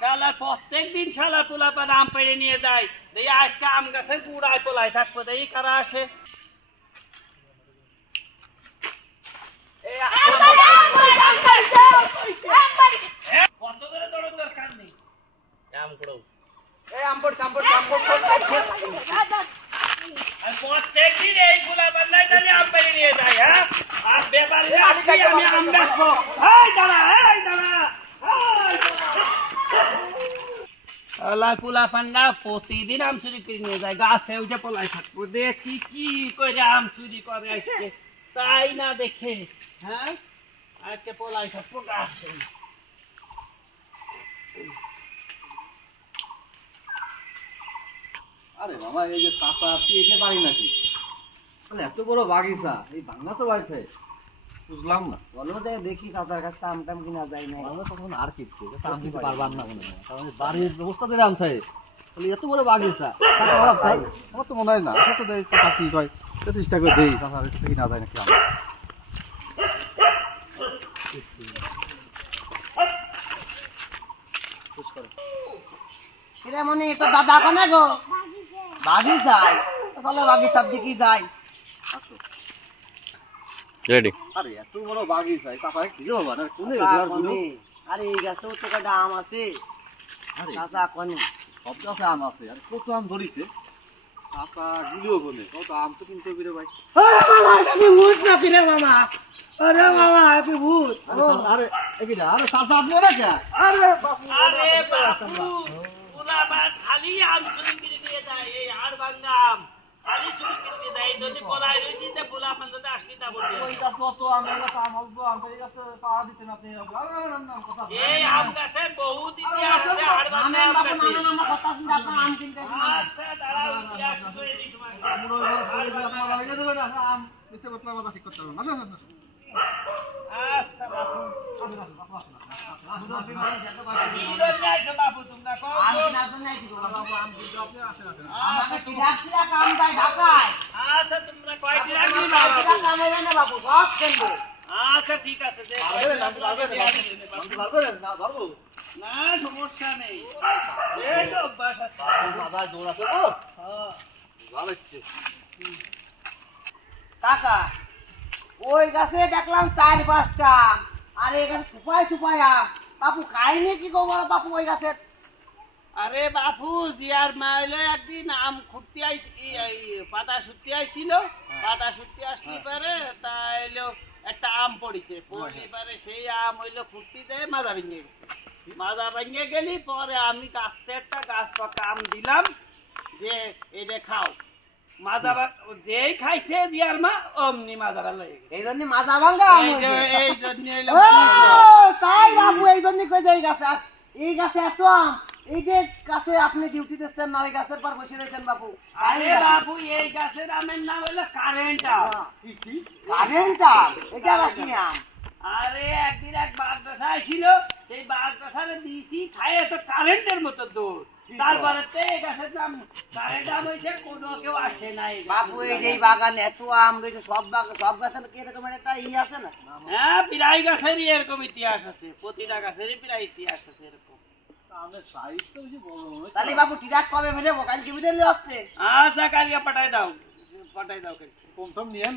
শালা প্রত্যেক দিন শালা পোলাপান আম পেড়ে নিয়ে যায়। দেখি আজকে আম গাছের গুড়ায় পোলাই থাকবো, দেখি কারা আসে। কত করে দৌড়ানোর দরকার নেই। আম কুড়াও। আর প্রত্যেক দিন এই পোলাপান নাই তাহলে আম পেড়ে নিয়ে যায়। হ্যাঁ, আর ব্যাপারে আসছি আমি আম বেচবো। এই দাঁড়া, এই দাঁড়া, লাল পোলাপান্ডা প্রতিদিন আম চুরি করে নিয়ে যায়, গাছে উঠে পলাই থাকবো। দেখি কি করে আম চুরি করে আজকে, তাই না দেখে। হ্যাঁ, আজকে পলাই থাকবো গাছে। আরে বাবা, এই যে চাচা আপনি এতে পারি নাকি? মানে এত বড় বাগিচা, এই ভাঙা তো বাড়িতে বুঝলাম না। বলো যে দেখি চাচার কাছে আম টাম কিনা যায় না। আমরা তখন আর কি আম দিতে পারবার না মনে হয়, কারণ বাড়ির ব্যবস্থা দিলে আম থাকে। তাহলে এত বড় বাগিচা আমার তো মনে হয় না। তো দেয় চাচা কি কয়, চেষ্টা করে দেই চাচার একটু কিনা যায় নাকি আম। কিরে মনে তো দাদা কোনে গো? বাগিচায়। চলো বাগিচার দিকে যাই। আসো। রেডি। আরে এত বড় বাগিচা, চাচা কি বাবা না কোনে চাচা আর গুলো? কোনে? আরে এই গাছেও তো কয়টা আম আছে। আরে চাচা কোনে? সব গাছে আম আছে, আরে কত আম ধরিছে। চাচা গুলিও কোনে, কত আম তো কিনতে বিরে ভাই। মামা তুমি ভূত নাকি রে মামা? আরে মামা তুমি ভূত। আরে একিটা, আরে চাচা আপনি ওরা কে? আরে বাপু, আরে বাপু, পোলাপান খালি আম চুরি করে নিয়ে যায়, এই হাড় ভাঙ্গা আম খালি চুরি করে নিয়ে যায়। এই যদি পলাই রয়েছি তা পোলাপান যদি আসলি তা বলবে। ওই গাছে অত আম, এই গাছে আম অল্প আম, এই গাছে পাওয়া দিতেন আপনি। কথা এই আম গাছের বহুত ইতিহাস আছে, হাড় ভাঙ্গা আম গাছে। আমার কথা শুনে আপনার আম কিনতে আচ্ছা দাঁড়াও, ইতিহাস করে দিই তোমাকে। আম বেশি বটলা মাথা ঠিক করতে পারবো না। আচ্ছা বাপু, কি জন্য আইছো বাপু তোমরা? কও আম তো। কিনার জন্য আইছি গো বাবু। আম কিনতে আমাকে আচ্ছা কিরাক কিরাক আম দেয় ঢাকায়। আচ্ছা, তোমরা কয়টি রাখবি কিরাক বাপু? কিরাক আম এনে না বাবু, সব কিনবো। আচ্ছা ঠিক আছে, দে। না সমস্যা নেই, এই তো অভ্যাস আছে। হ্যাঁ। কাকা ওই গাছে দেখলাম 4-5টা আম, আর এই গাছে থুপাই থুপাই আম। বাপু খাইনি কি গো বলো বাপু ওই গাছের? আরে বাপু, জিয়ার মা হইলো একদিন আম খুঁড়তে পাতা শুটতে আইছিল। পাতা শুটতে আসতে পারে তা হইলো একটা আম পড়িছে, পড়তে পারে সেই আম হইলো খুঁড়তে দেয় মাজা ভেঙে গেছে। মাজা ভেঙে গেলি পরে আমি গাছতে একটা গাছ পাকা আম দিলাম যে এটা খাও। মাজা যেই খাইছে জিয়ার মা অমনি মাজা ভালো হয়ে গেছে। এই জন্য মাজা ভাঙ্গা আম এই হয়েছে। যে- এই জন্য হইলো ও, তাই বাবু এই জন্য কই যে এই গাছে এত আম। এই যে গাছে আপনি ডিউটি দিচ্ছেন না, ওই গাছের পর বসে রয়েছেন বাবু। আরে বাবু, এই গাছের আমের নাম হলো কারেন্ট আম। কারেন্ট আম, এটা আবার কি আম? আরে একদিন এক বাগদাসা আইছিল, সেই বাগদাসারে দিয়েছি খাইয়ে তো কারেন্টের মতো দৌড়। তারপরে তো এই গাছের নাম কারেন্ট আম হয়েছে, কোনো কেউ আসে নাই। বাবু এই যে এই বাগানে এত আম রয়েছে, সব গাছের কি এরকম একটা আছে না? হ্যাঁ, প্রায় গাছেরই এরকম ইতিহাস আছে, প্রতিটা গাছেরই প্রায় ইতিহাস আছে এরকম। তাহলে বাবু টিরাক কবে বেরোবো? কালকে বেরোলে আসছে। আচ্ছা কালকে পাঠাই দাও, পাঠাই দাও কালকে। প্রথম নিয়েন